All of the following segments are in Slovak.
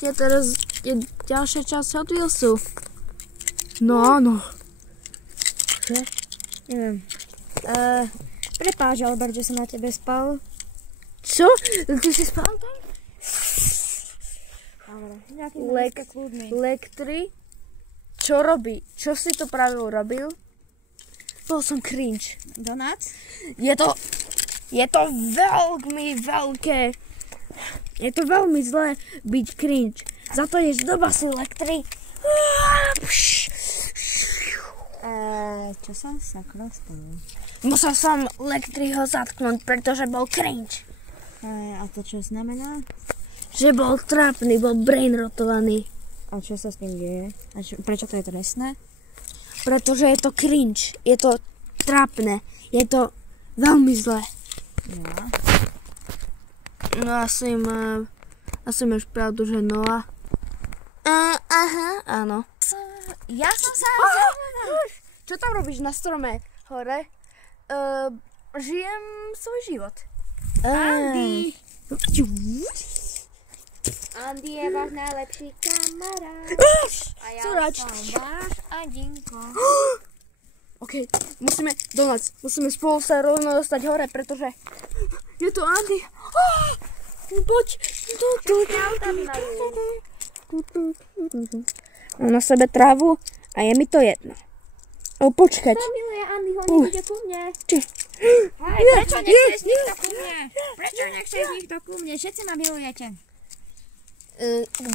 je teraz ďalšia časť Hot Wheelsu. No áno. Čo? Neviem. Prepáč, Albert, že som na tebe spal. Čo? Ty si spal tam? Lektri? Čo robí? Čo si to práve urobil? Bol som cringe. Donuts? Je to veľmi veľké. Je to veľmi zlé byť cringe. Za to ješ do basy Lektri. Čo som sakra spravil? Musel som Lektriho zatknúť, pretože bol cringe. A to čo znamená? Že bol trápny, bol brainrotovaný. A čo sa s ním deje? A prečo to je trestné? Pretože je to cringe. Je to trápne. Je to veľmi zlé. Ja. No asi máš pravdu, že Noa. Aha, áno. Ja som sa... Čo tam robíš na strome hore? Žijem svoj život. Andy! Andy je váš najlepší kamarát. A ja som váš Andinko. OK, musíme spolu sa rovno dostať hore, pretože je to Andy. Poď. Mám na sebe trávu a je mi to jedno. Počkať. To miluje Andyho, nebude ku mne. Hej, prečo nechceš nikto ku mne? Prečo nechceš nikto ku mne? Všetci ma milujete.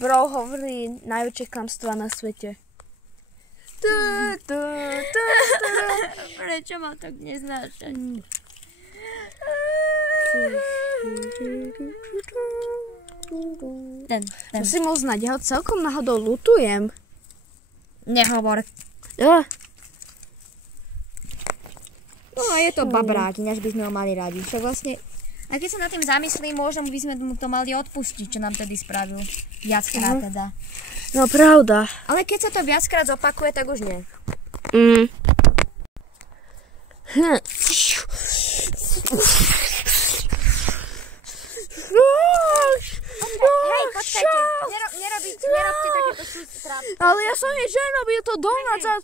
Bro hovorí najväčšie klamstvá na svete. Prečo ma tak neznášať? Ten. To si mohol znať, ja ho celkom náhodou lutujem. Nehovor. No je to babrák, ináč by sme ho mali radi. Však vlastne, a keď sa nad tým zamyslím, možno by sme mu to mali odpustiť, čo nám tedy spravil. Viackrát teda. No pravda. Ale keď sa to viackrát zopakuje, tak už nie. Hej, počkajte, nerobte takéto sústrávky. Ale ja som nič nerobil, to Donuts a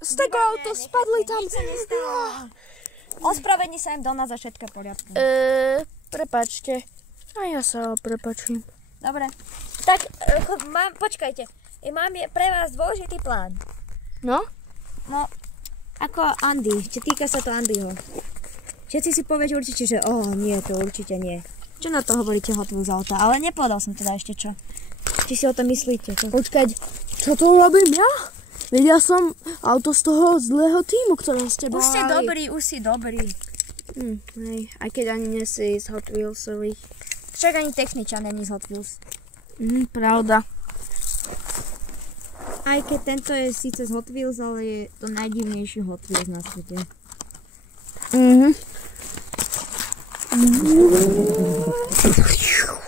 z tego auto spadli tam. Nič sa nestalo. Ospravedni sa im Donuts za všetko v poriadku. Prepáčte. A ja sa prepačím. Dobre. Tak, počkajte. Mám pre vás dôležitý plán. No? No, ako Andy. Týka sa to Andyho. Všetci si poviete určite, že nie, to určite nie. Čo na to hovoríte Hot Wheels auta? Ale nepovedal som teda ešte čo. Či si o tom myslíte? Počkať, čo to robím ja? Veď ja som auto z toho zlého týmu, ktoré ste boli. Už si dobrý. Hej, aj keď ani nesi z Hot Wheelsových. Však ani techničan není z Hot Wheels. Pravda. Aj keď tento je síce z Hot Wheels, ale je to najdivnejší Hot Wheels na svete.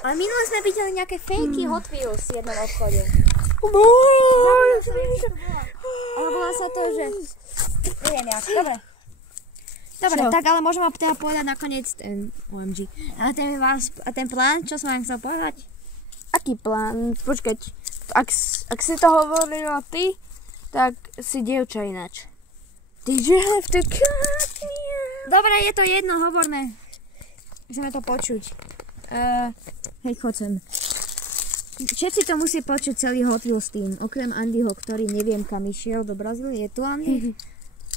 A minule sme videli nejaké fejky Hot Wheels v jednom obchode. Ale volá sa to, že... Neviem jak. Dobre, tak ale môžem vám teda povedať nakoniec ten OMG. A ten plán, čo som vám chcel povedať? Aký plán? Počkať, ak si to hovorila ty, tak si dievča ináč. Did you have to cut me? Dobre, je to jedno, hovorme. Chceme to počuť. Hej, choď sem. Všetci to musí počuť celý Hot Wheels tým, okrem Andyho, ktorý neviem kam išiel do Brazílie. Je tu Andy?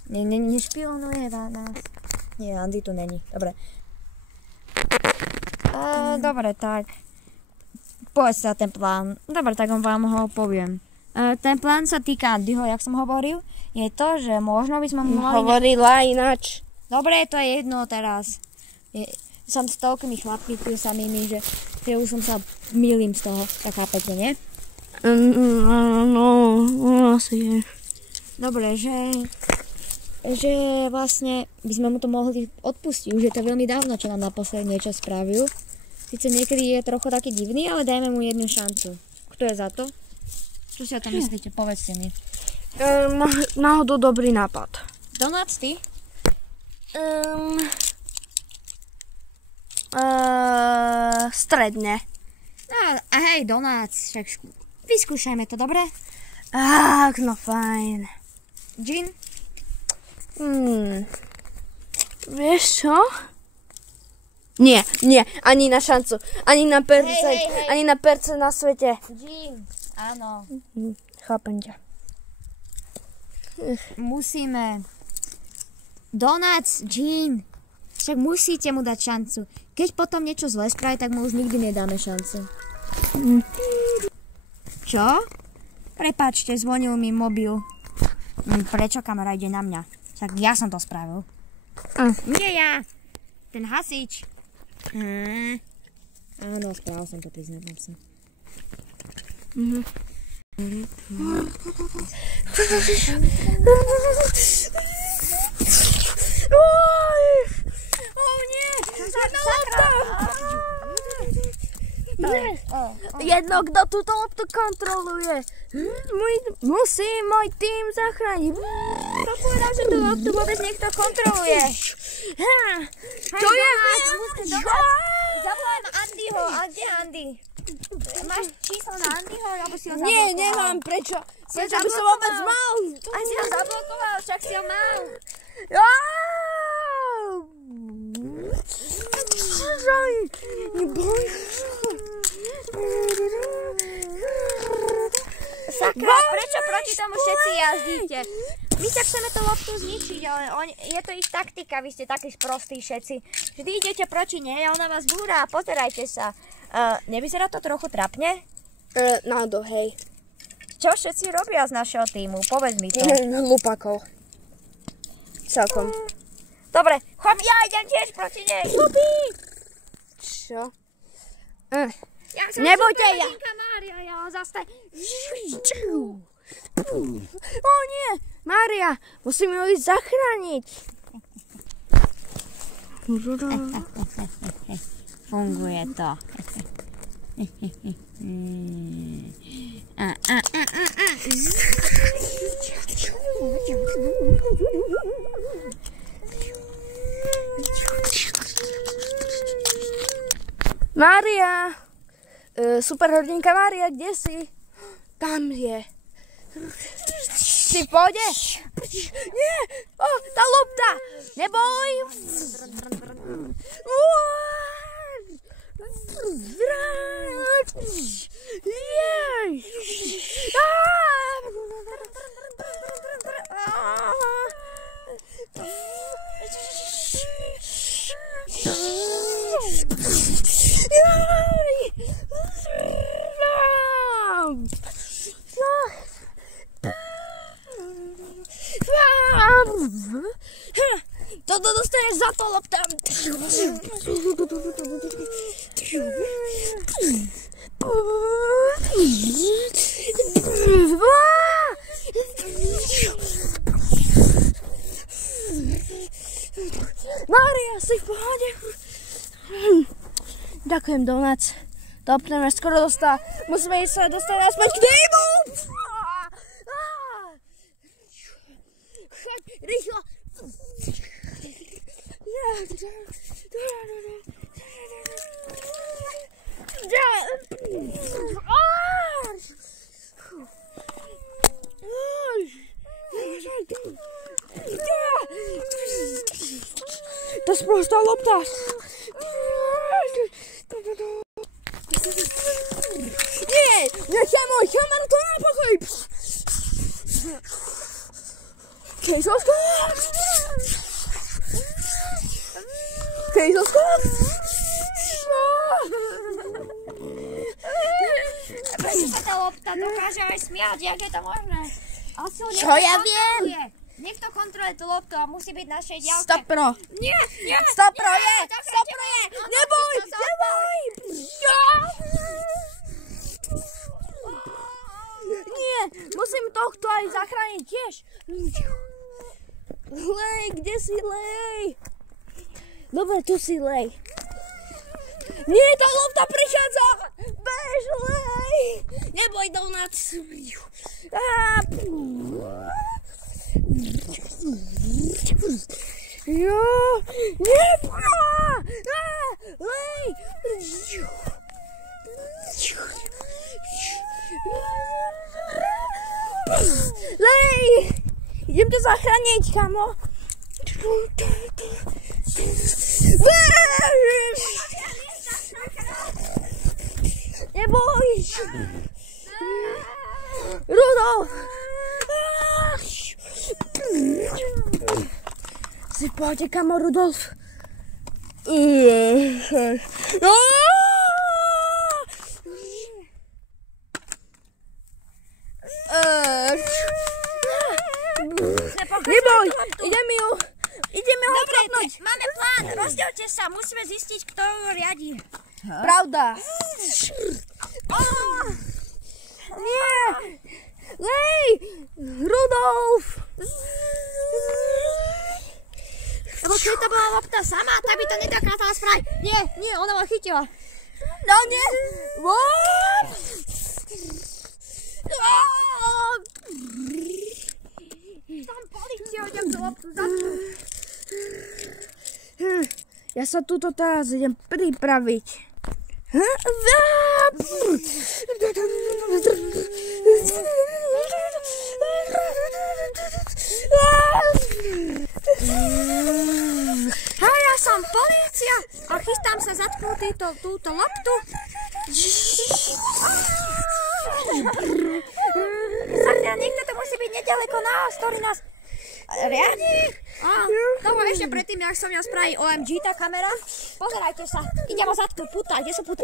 Nešpionuje nás. Nie, Andy tu není. Dobre. Dobre, tak. Povedz sa ten plán. Dobre, tak vám ho poviem. Ten plán sa týka Andyho, jak som hovoril. Je to, že možno by sme mohli... Hovorila ináč. Dobre, to je jedno teraz. Som s toľkými chlapmi samými, že už som sa mýlim z toho, tak chápete, nie? No, asi je. Dobre, že vlastne by sme mu to mohli odpustiť. Už je to veľmi dávno, čo nám naposledy niečo spravil. Sice niekedy je trochu taký divný, ale dajme mu jednu šancu. Kto je za to? Čo si o tom myslíte? Povedzte mi. Náhodou dobrý nápad. Donuts, ty? Stredne. A hej, Donuts, však vyskúšajme to, dobre? No fajn. Gin? Vieš čo? Nie, ani na šancu. Ani na percent, hej. ani na percent na svete. Gin, áno. Chápem ťa. Musíme. Donuts, gin. Však musíte mu dať šancu. Keď potom niečo zle spraví, tak mu už nikdy nedáme šancu. Čo? Prepáčte, zvonil mi mobil. Prečo kamera ide na mňa? Však ja som to spravil. Nie ja. Ten hasič. Áno, spravil som to, priznám sa. Jedno, kto túto loptu kontroluje. Musí môj tým zachrániť. Kto povedal, že tú loptu vôbec niekto kontroluje? Čo je? Zavolám Andyho. A kde Andy? Máš číslo na Andyho, alebo si ho zablokoval? Nie, nemám. Prečo? Prečo by som vôbec mal? A si ho zablokoval, však si ho mal. Sakra, prečo proti tomu všetci jazdíte? My sa chceme tú loptu zničiť, ale je to ich taktika, vy ste takí sprostí všetci. Vždy idete proti nej a ona vás búra, pozerajte sa. Nevyzerá to trochu trapne? Hej. Čo všetci robia z našeho týmu? Povedz mi to. Hlupakov. Celkom. Dobre, ja idem tiež proti nej. Chlupí! Čo? Nebojte, ja. Mária, ja ho zase... O nie, Mária, musíme ho ísť zachrániť. Funguje to. Mária, superhrdinka Mária, kde si? Tam je. Si v pohode? Nie, tá lopta, neboj. Toto dostaneš za to, lopta. Mária, si v pohode? Ďakujem, Donuts. To opneme skoro dostala. Musíme sa dostať naspäť k týmu. Rýchlo. To sprostá lopta. Nie, nechaj môj chaman to na pokoj. Kejsosko. Prečo sa tá lopta dokáže aj smiať? Jak je to možné? Čo ja viem? Niekto kontroluje tú loptu a musí byť v našej diaľke. Stopro. Nie. Stopro je. Neboj. Nie, musím tohto aj zachrániť tiež. Lej, kde si Lej? Dobre, tu si Lej. Nie, tá lopta prichádza. Bež, Lej. Neboj, Donuts. Lej. Lej! Idem to zachrániť, kamo. Neboj! Rudolf! Si v pohode, kamo, Rudolf? Neboj, ideme ho kopnúť. Máme plán, rozdielte sa, musíme zistiť, kto ju riadi. Pravda. Nie! Lej! Rudolf! Lebo keď to bola lopta sama, tak by to nedokázala spraviť. Nie, ona ma chytila. No nie! Tam polícia, idem tú loptu zatknúť. Ja sa tuto teraz idem pripraviť. Hej, ja som polícia a chystám sa zatknúť túto loptu. Sakra, niekto to musí byť nedaleko nás, ktorý nás riadi. Dobre, ešte predtým, jak som mňa spraví OMG, tá kamera. Pozerajte sa, idem ho zatknúť, puta, kde sú puta?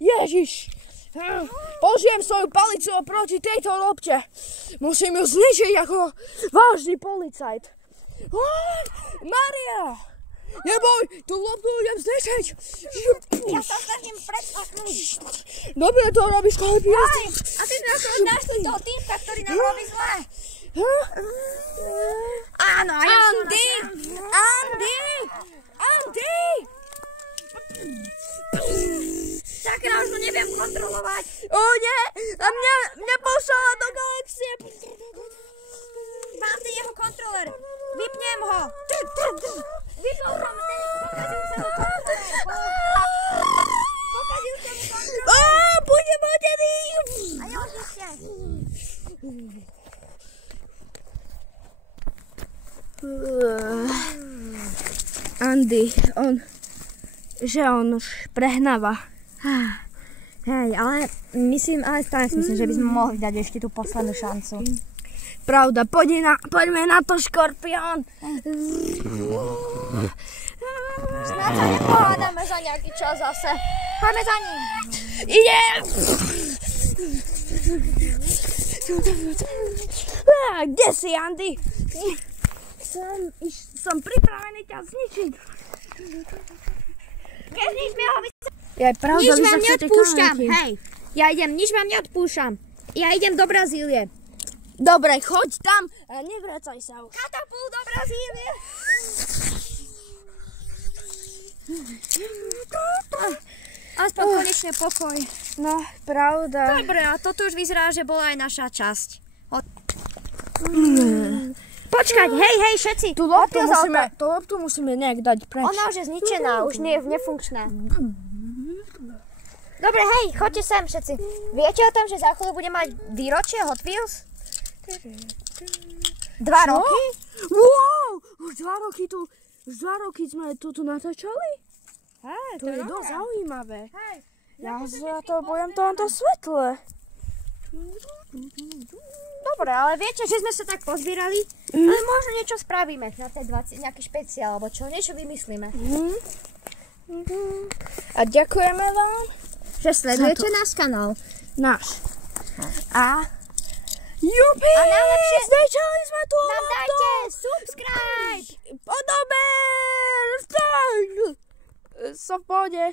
Ježiš! Použijem svoju palicu proti tejto lopte. Musím ju zničiť ako vážny policajt. Maria! Neboj, tú loptu idem zničiť. Ja sa snažím predpaknúť. Dobre to robíš, Skorpion. A ty našli toho týmka, ktorý nám robí zlé. Áno, a ja som Andy! Sakra, už to neviem kontrolovať. O nie, a mňa poslala do galaxie. Mám ty jeho kontroler. Vypnem ho. Vypol som ten, pokazil sa mu kontroler. Pokazil sa mu kontroler. Budem hodený. A ja už ešte. Andy, on už prehnáva. Hej, ale stále si myslím, že by sme mohli dať ešte tú poslednú šancu. Pravda, poďme na to, Škorpión. Snáď sa nepohádame za nejaký čas zase. Poďme za ním. Idem! Kde si, Andy? Som pripravený ťa zničiť. Keď nič mi ho Nič vám neodpúšťam, hej. Nič vám neodpúšťam. Ja idem do Brazílie. Dobre, choď tam a nevracaj sa už. Katapult do Brazílie. Aspoň konečne pokoj. No, pravda. Dobre, a toto už vyzerá, že bola aj naša časť. Počkať, hej, všetci. Tú loptu musíme nejak dať preč. Ona už je zničená, už nie je nefunkčná. Dobre, hej, choďte sem všetci. Viete o tom, že za chvíľu bude mať výročie Hot Wheels? 2 roky? Wow! Už 2 roky sme tu natáčali? Hej, To je dosť zaujímavé. Hej. Ja sa to bojem tomto svetle. Dobre, ale viete, že sme sa tak pozbierali, ale možno niečo spravíme na tej 20, nejaký špeciál, alebo čo, niečo vymyslíme. A ďakujeme vám, Že sledujete náš kanál. náš. A jupi! A najlepšie Zničili sme tu nám dajte subscribe! Odober! Som v pohode.